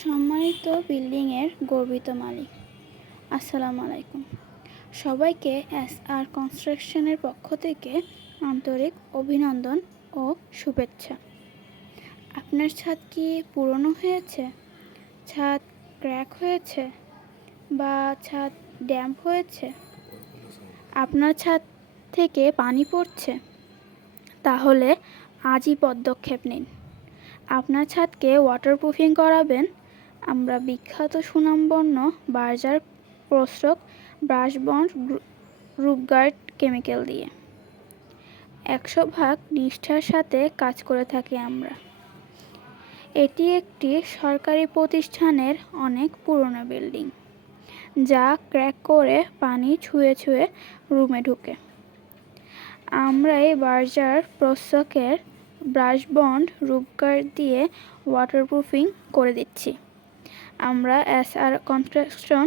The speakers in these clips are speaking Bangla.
সম্মানিত বিল্ডিংয়ের গর্বিত মালিক, আসসালামু আলাইকুম। সবাইকে SR কনস্ট্রাকশনের পক্ষ থেকে আন্তরিক অভিনন্দন ও শুভেচ্ছা। আপনার ছাদ কি পুরনো হয়েছে, ছাদ ক্র্যাক হয়েছে বা ছাদ ড্যাম্প হয়েছে? আপনার ছাদ থেকে পানি পড়ছে? তাহলে আজই পদক্ষেপ নিন। আপনার ছাদকে ওয়াটারপ্রুফিং করাবেন আমরা বিখ্যাত সুনামধন্য বার্জার প্রস্রক ব্রাশবন্ড রুফগার্ড কেমিক্যাল দিয়ে। 100% নিষ্ঠার সাথে কাজ করে থাকি আমরা। এটি একটি সরকারি প্রতিষ্ঠানের অনেক পুরনো বিল্ডিং, যা ক্র্যাক করে পানি ছুঁয়ে ছুঁয়ে রুমে ঢুকে। আমরা এই বার্জার প্রস্রকের ব্রাশবন্ড রুফগার্ড দিয়ে ওয়াটারপ্রুফিং করে দিচ্ছি। আমরা SR কনস্ট্রাকশন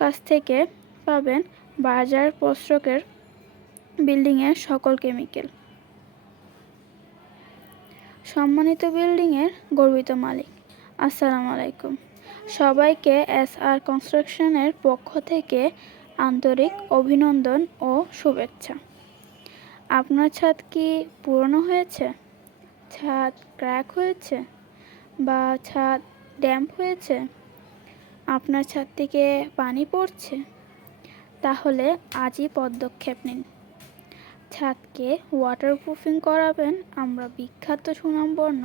কাছ থেকে পাবেন বার্জার প্রস্রকের বিল্ডিংয়ের সকল কেমিক্যাল। সম্মানিত বিল্ডিংয়ের গর্বিত মালিক, আসসালামু আলাইকুম। সবাইকে SR কনস্ট্রাকশনের পক্ষ থেকে আন্তরিক অভিনন্দন ও শুভেচ্ছা। আপনার ছাদ কি পুরনো হয়েছে, ছাদ ক্র্যাক হয়েছে বা ছাদ ড্যাম্প হয়েছে? আপনার ছাদ থেকে পানি পড়ছে? তাহলে আজই পদক্ষেপ নিন। ছাদকে ওয়াটারপ্রুফিং করাবেন আমরা বিখ্যাত সুনামধন্য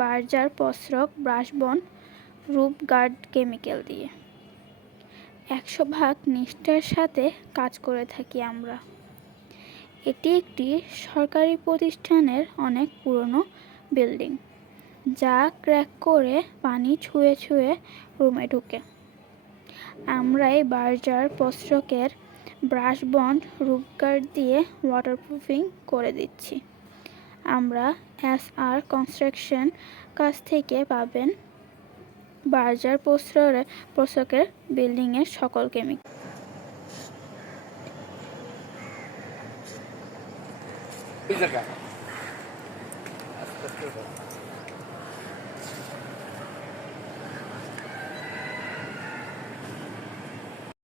বার্জার প্রস্রক ব্রাশবন্ড রুফগার্ড কেমিক্যাল দিয়ে। 100% নিষ্ঠার সাথে কাজ করে থাকি আমরা। এটি একটি সরকারি প্রতিষ্ঠানের অনেক পুরনো বিল্ডিং, যা ক্র্যাক করে পানি ছুঁয়ে ছুঁয়ে রুমে ঢুকে। আমরা এই বার্জার প্রস্রকের ব্রাশবন্ড রুফগার্ড দিয়ে ওয়াটারপ্রুফিং করে দিচ্ছি। আমরা SR কনস্ট্রাকশন কাছ থেকে পাবেন বার্জার প্রস্রকের বিল্ডিংয়ের সকল কেমিক্যাল।